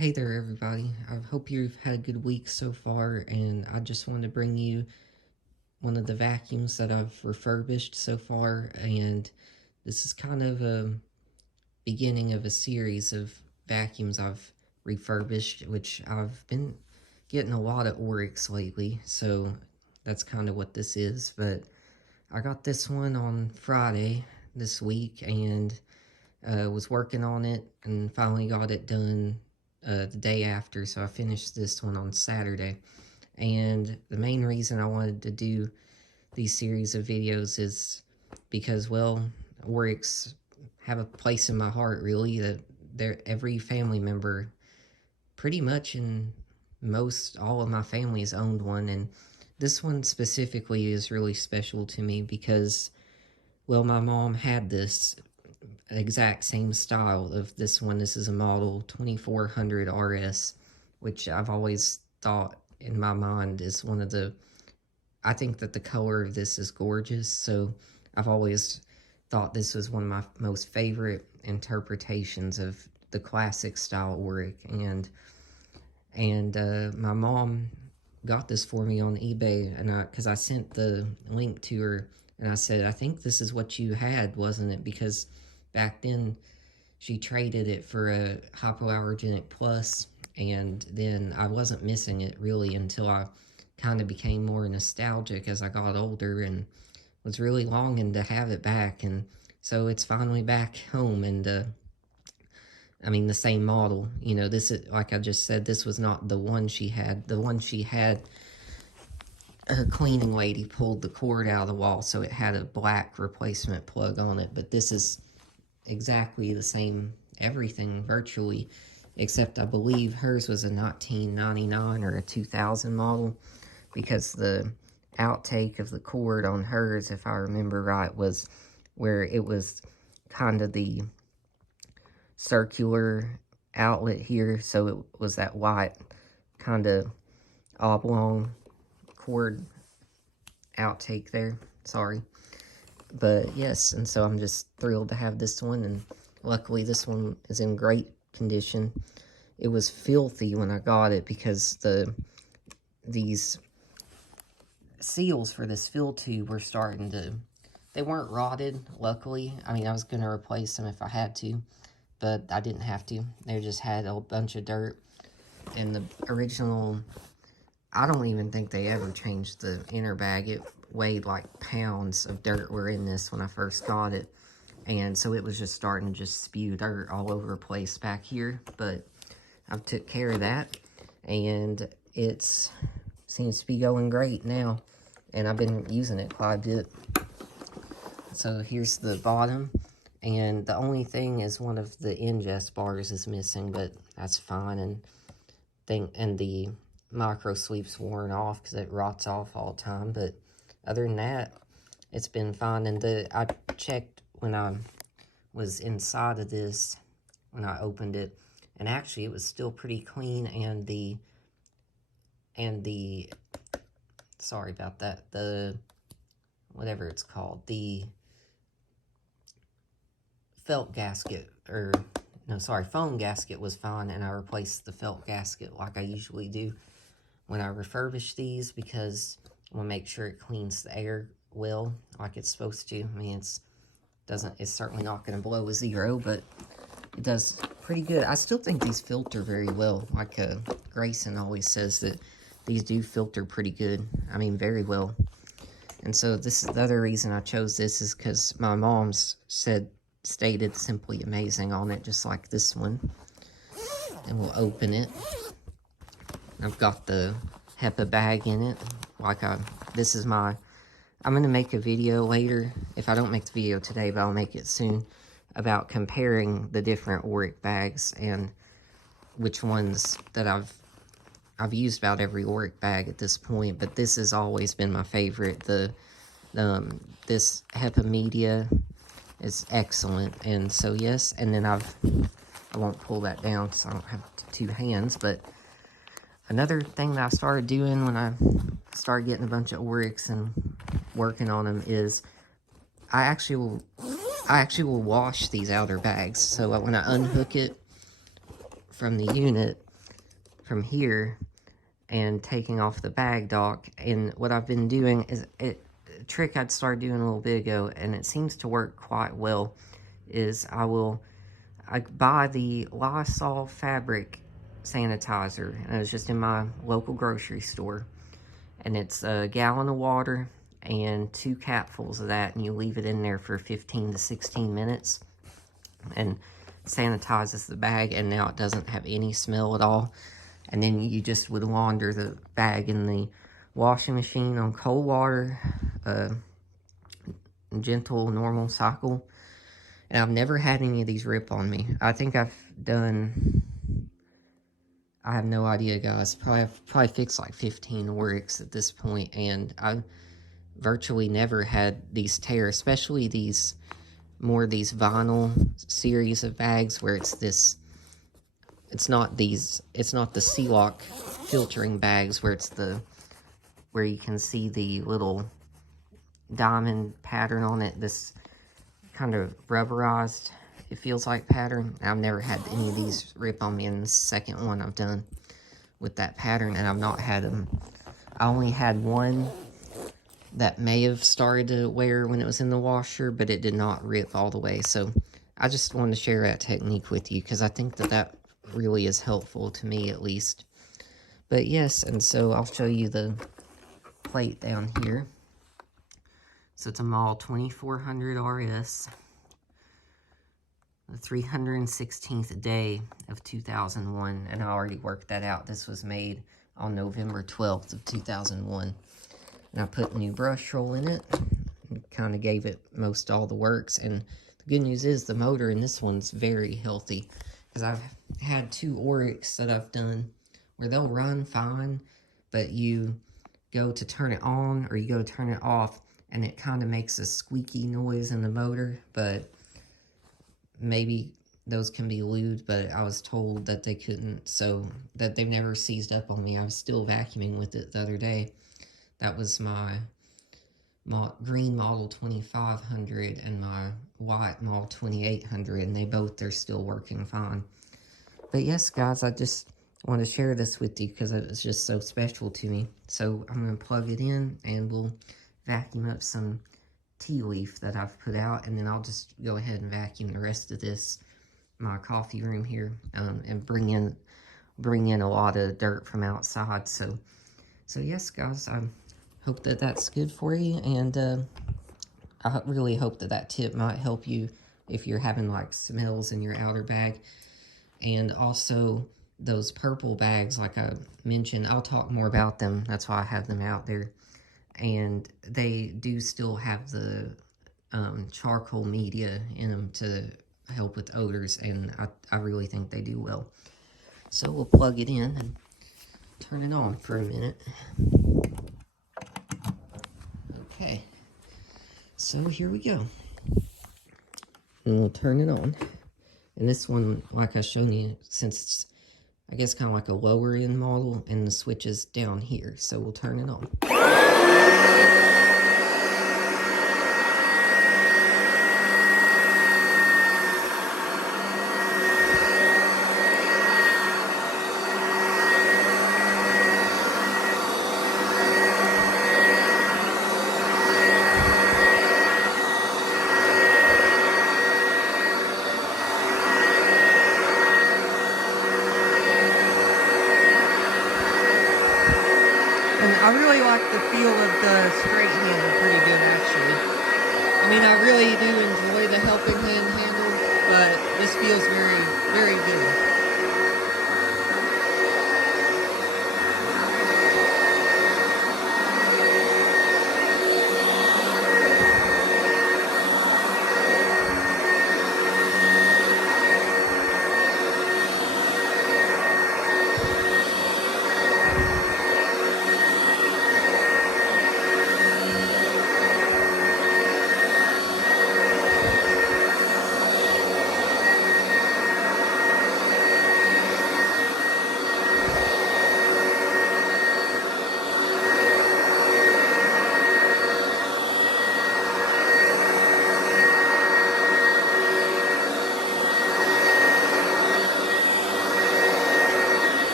Hey there, everybody. I hope you've had a good week so far, and I just wanted to bring you one of the vacuums that I've refurbished so far, and this is kind of a beginning of a series of vacuums I've refurbished, which I've been getting a lot of Orex lately, so that's kind of what this is. But I got this one on Friday this week, and was working on it and finally got it done the day after, so I finished this one on Saturday. And the main reason I wanted to do these series of videos is because, well, Oryx have a place in my heart, really, that every family member, pretty much in most all of my family has owned one, and this one specifically is really special to me because, well, my mom had this exact same style of this one. This is a model 2400 RS, which I've always thought in my mind is one of the, I think that the color of this is gorgeous, so I've always thought this was one of my most favorite interpretations of the classic style Oreck. And my mom got this for me on eBay, and because I sent the link to her, and I said, I think this is what you had, wasn't it? Because back then she traded it for a hypoallergenic plus, and then I wasn't missing it really until I kind of became more nostalgic as I got older and was really longing to have it back. And so it's finally back home, and I mean, the same model. You know, this is, like I just said, this was not the one she had. The one she had, her cleaning lady pulled the cord out of the wall, so it had a black replacement plug on it. But this is exactly the same everything virtually, except I believe hers was a 1999 or a 2000 model, because the outtake of the cord on hers, if I remember right, was where it was kind of the circular outlet here, so it was that white kind of oblong cord outtake there. Sorry. But yes, and so I'm just thrilled to have this one, and luckily this one is in great condition. It was filthy when I got it because these seals for this fill tube were starting to, they weren't rotted, luckily. I mean, I was going to replace them if I had to, but I didn't have to. They just had a bunch of dirt, and the original, I don't even think they ever changed the inner bag. It weighed like pounds of dirt were in this when I first got it. And so it was just starting to just spew dirt all over the place back here. But I've took care of that, and it seems to be going great now. And I've been using it quite a bit. So here's the bottom. And the only thing is one of the ingest bars is missing, but that's fine. And the micro sweep's worn off because it rots off all the time. But other than that, it's been fine. And I checked when I was inside of this, when I opened it, and actually it was still pretty clean. And the sorry about that, the whatever it's called, the felt gasket, or no, sorry, foam gasket was fine, and I replaced the felt gasket like I usually do when I refurbish these, because I want to make sure it cleans the air well, like it's supposed to. I mean, it's certainly not going to blow a zero, but it does pretty good. I still think these filter very well. Like Grayson always says that these do filter pretty good. I mean, very well. And so this is the other reason I chose this, is because my mom's stated simply amazing on it, just like this one. And we'll open it. I've got the HEPA bag in it. This is my, I'm going to make a video later, if I don't make the video today, but I'll make it soon, about comparing the different Oreck bags and which ones that I've used about every Oreck bag at this point, but this has always been my favorite. This HEPA media is excellent, and so yes, and then I won't pull that down because I don't have two hands, but another thing that I started doing when I started getting a bunch of Orex and working on them is I actually will wash these outer bags. So when I unhook it from the unit, from here and taking off the bag dock. And what I've been doing is a trick I'd started doing a little bit ago, and it seems to work quite well, is I buy the Lysol fabric sanitizer, and it's just in my local grocery store, and it's a gallon of water and 2 capfuls of that, and you leave it in there for 15 to 16 minutes and sanitizes the bag, and now it doesn't have any smell at all. And then you just would launder the bag in the washing machine on cold water, gentle, normal cycle. And I've never had any of these rip on me. I think I've done, I have no idea, guys. I've probably fixed like 15 Orecks at this point, and I've virtually never had these tear, especially these vinyl series of bags where it's this, it's not the Sea-Lock filtering bags where where you can see the little diamond pattern on it, this kind of rubberized, it feels like, pattern. I've never had any of these rip on me, and the second one I've done with that pattern, and I've not had them. I only had one that may have started to wear when it was in the washer, but it did not rip all the way. So I just wanted to share that technique with you because I think that really is helpful to me, at least. But yes, and so I'll show you the plate down here. So it's a Model 2400 RS, the 316th day of 2001, and I already worked that out. This was made on November 12th of 2001. And I put new brush roll in it, kind of gave it most all the works. And the good news is the motor in this one's very healthy, because I've had 2 Orecks that I've done where they'll run fine, but you go to turn it on or you go to turn it off, and it kind of makes a squeaky noise in the motor. But maybe those can be lubed, but I was told that they couldn't, so that they've never seized up on me. I was still vacuuming with it the other day. That was my green Model 2500 and my white Model 2800, and they're still working fine. But yes, guys, I just want to share this with you because it was just so special to me. So I'm going to plug it in, and we'll vacuum up some tea leaf that I've put out, and then I'll just go ahead and vacuum the rest of my coffee room here, and bring in a lot of dirt from outside. So yes, guys, I hope that that's good for you, and I really hope that tip might help you if you're having like smells in your outer bag. And also those purple bags, like I mentioned, I'll talk more about them. That's why I have them out there. And they do still have the charcoal media in them to help with odors, and I really think they do well. So we'll plug it in and turn it on for a minute. Okay, so here we go. And we'll turn it on. And this one, like I showed you, since it's, I guess, kind of like a lower end model, and the switch is down here, so we'll turn it on. And I really like the feel of the straight handle pretty good, actually. I mean, I really do enjoy the helping hand handle, but this feels very, very good.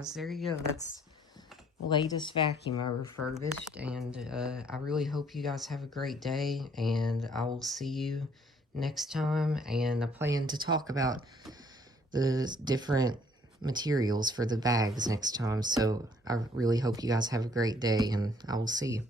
guys, there you go. That's the latest vacuum I refurbished, and I really hope you guys have a great day, and I will see you next time. And I plan to talk about the different materials for the bags next time, so I really hope you guys have a great day, and I will see you.